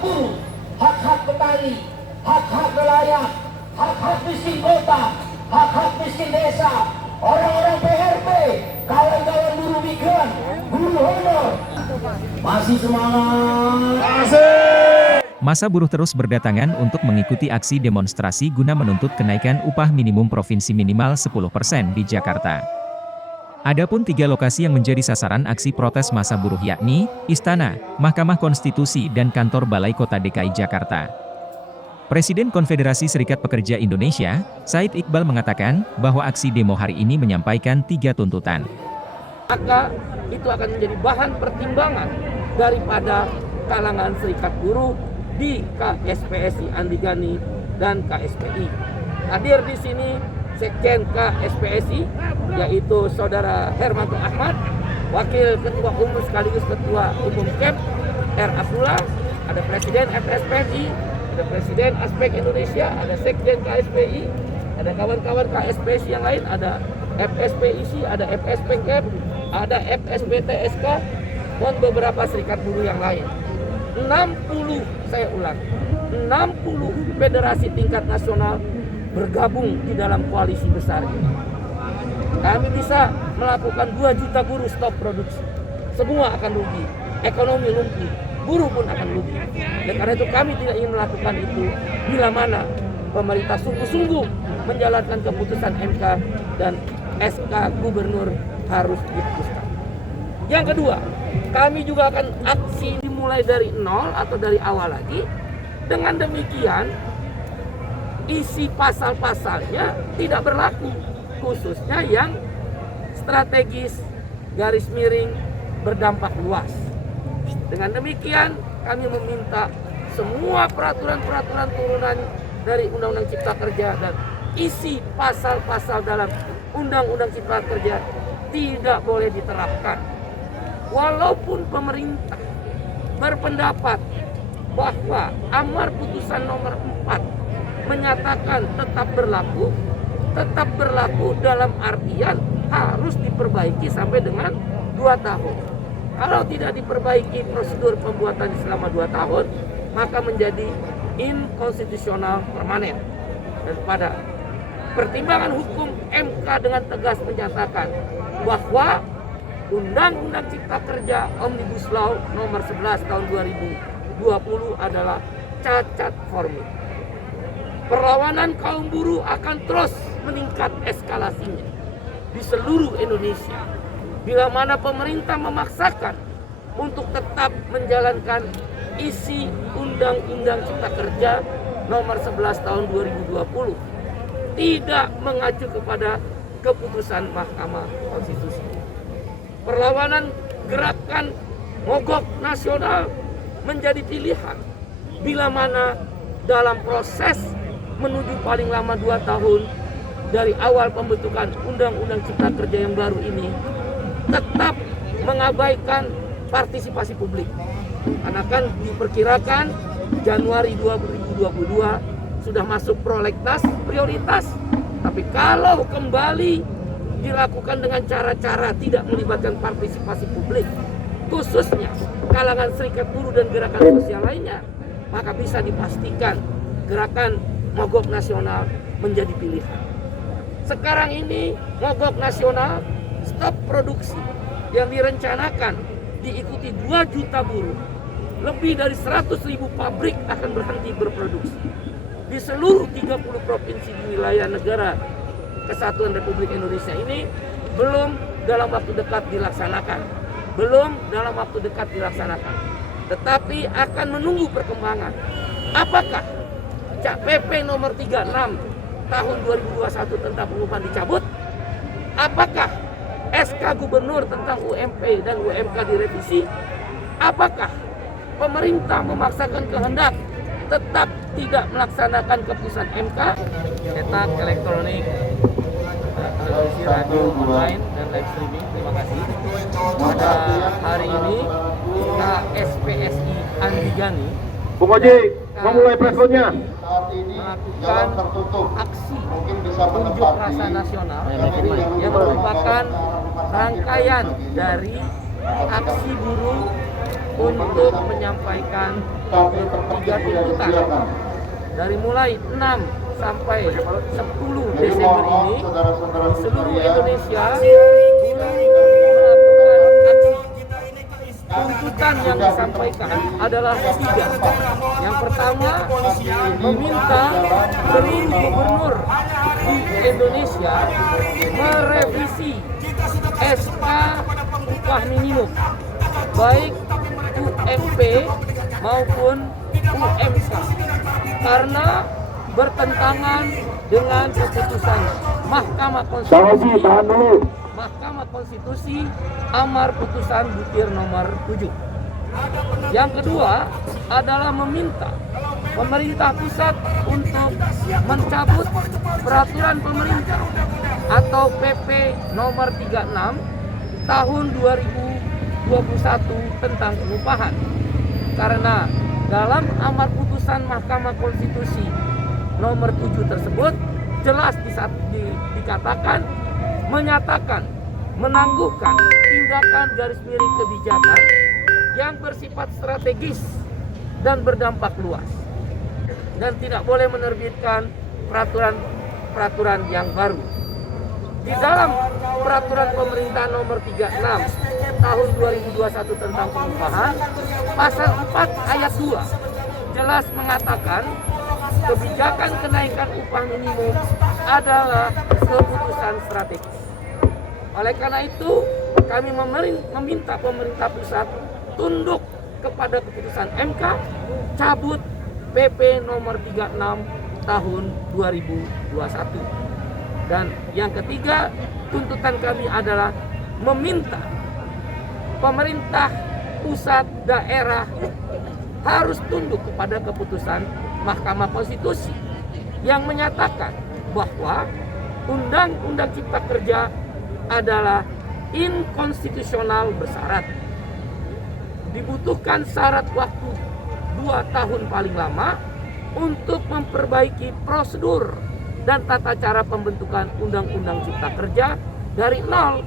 buruh, hak-hak petani, hak-hak nelayan, hak-hak miskin kota, hak-hak miskin desa, orang-orang PRP, kawan-kawan buruh migran, buruh honor. Masih semangat. Massa buruh terus berdatangan untuk mengikuti aksi demonstrasi guna menuntut kenaikan upah minimum provinsi minimal 10% di Jakarta. Adapun 3 lokasi yang menjadi sasaran aksi protes massa buruh yakni Istana, Mahkamah Konstitusi, dan Kantor Balai Kota DKI Jakarta. Presiden Konfederasi Serikat Pekerja Indonesia, Said Iqbal mengatakan bahwa aksi demo hari ini menyampaikan 3 tuntutan. Maka itu akan menjadi bahan pertimbangan daripada kalangan serikat buruh di KSPSI Andi Gani dan KSPI. Hadir di sini Sekjen KSPSI yaitu Saudara Hermanto Ahmad, Wakil Ketua Umum sekaligus Ketua Umum KEP R. Abdullah, ada Presiden FSPNI, ada Presiden Aspek Indonesia, ada Sekjen KSPI, ada kawan-kawan KSPSI yang lain, ada FSPIC, ada FSPKEP, ada FSPTSK, dan beberapa serikat buruh yang lain. 60, saya ulang, 60 federasi tingkat nasional bergabung di dalam koalisi besar ini. Kami bisa melakukan 2 juta buruh stop produksi. Semua akan rugi, ekonomi lumpuh, buruh pun akan rugi. Dan karena itu kami tidak ingin melakukan itu bila mana pemerintah sungguh-sungguh menjalankan keputusan MK dan SK Gubernur harus diputuskan. Yang kedua, kami juga akan aksi dimulai dari nol atau dari awal lagi. Dengan demikian, isi pasal-pasalnya tidak berlaku, khususnya yang strategis, garis miring, berdampak luas. Dengan demikian, kami meminta semua peraturan-peraturan turunan dari Undang-Undang Cipta Kerja dan isi pasal-pasal dalam Undang-Undang Cipta Kerja tidak boleh diterapkan. Walaupun pemerintah berpendapat bahwa amar putusan nomor 4 menyatakan tetap berlaku dalam artian harus diperbaiki sampai dengan 2 tahun. Kalau tidak diperbaiki prosedur pembuatan selama 2 tahun, maka menjadi inkonstitusional permanen. Dan pada pertimbangan hukum MK dengan tegas menyatakan bahwa Undang-Undang Cipta Kerja Omnibus Law nomor 11 tahun 2020 adalah cacat formil. Perlawanan kaum buruh akan terus meningkat eskalasinya di seluruh Indonesia. Bila mana pemerintah memaksakan untuk tetap menjalankan isi Undang-Undang Cipta Kerja nomor 11 tahun 2020 tidak mengacu kepada keputusan Mahkamah Konstitusi. Perlawanan gerakan mogok nasional menjadi pilihan bila mana dalam proses menuju paling lama 2 tahun dari awal pembentukan Undang-Undang Cipta Kerja yang baru ini tetap mengabaikan partisipasi publik. Karena kan diperkirakan Januari 2022 sudah masuk prolegnas prioritas. Tapi kalau kembali dilakukan dengan cara-cara tidak melibatkan partisipasi publik, khususnya kalangan serikat buruh dan gerakan sosial lainnya, maka bisa dipastikan gerakan mogok nasional menjadi pilihan. Sekarang ini mogok nasional stop produksi yang direncanakan diikuti 2 juta buruh. Lebih dari 100.000 pabrik akan berhenti berproduksi. Di seluruh 30 provinsi di wilayah negara Kesatuan Republik Indonesia ini belum dalam waktu dekat dilaksanakan. Tetapi akan menunggu perkembangan. Apakah PP nomor 36 tahun 2021 tentang pengumuman dicabut? Apakah SK Gubernur tentang UMP dan UMK direvisi? Apakah pemerintah memaksakan kehendak tetap tidak melaksanakan keputusan MK? Cetak, elektronik, televisi, radio, online, dan live streaming. Terima kasih. Pada hari ini KSPSI Andi Gani Bung Ojek, memulai presonnya melakukan aksi unjuk rasa nasional yang merupakan rangkaian dari aksi buruh untuk menyampaikan tiga tuntutan dari mulai 6 sampai 10 Desember ini di seluruh Indonesia melakukan aksi. Tuntutan yang disampaikan adalah 3. Yang pertama, meminta seluruh gubernur di Indonesia merevisi SK upah minimum, baik UMP maupun UMK, karena bertentangan dengan keputusan Mahkamah Konstitusi. Mahkamah Konstitusi amar putusan butir nomor 7. Yang kedua adalah meminta pemerintah pusat untuk mencabut peraturan pemerintah atau PP nomor 36 tahun 2021 tentang pengupahan. Karena dalam amar putusan Mahkamah Konstitusi nomor 7 tersebut jelas dikatakan menyatakan menangguhkan tindakan garis miring kebijakan yang bersifat strategis dan berdampak luas dan tidak boleh menerbitkan peraturan yang baru. Di dalam peraturan pemerintah nomor 36 tahun 2021 tentang pengupahan, pasal 4 ayat 2 jelas mengatakan kebijakan kenaikan upah minimum adalah keputusan strategis. Oleh karena itu, kami meminta pemerintah pusat tunduk kepada keputusan MK, cabut PP nomor 36 tahun 2021. Dan yang ketiga, tuntutan kami adalah meminta pemerintah pusat daerah harus tunduk kepada keputusan Mahkamah Konstitusi yang menyatakan bahwa Undang-Undang Cipta Kerja adalah inkonstitusional bersyarat. Dibutuhkan syarat waktu 2 tahun paling lama untuk memperbaiki prosedur dan tata cara pembentukan Undang-Undang Cipta Kerja dari nol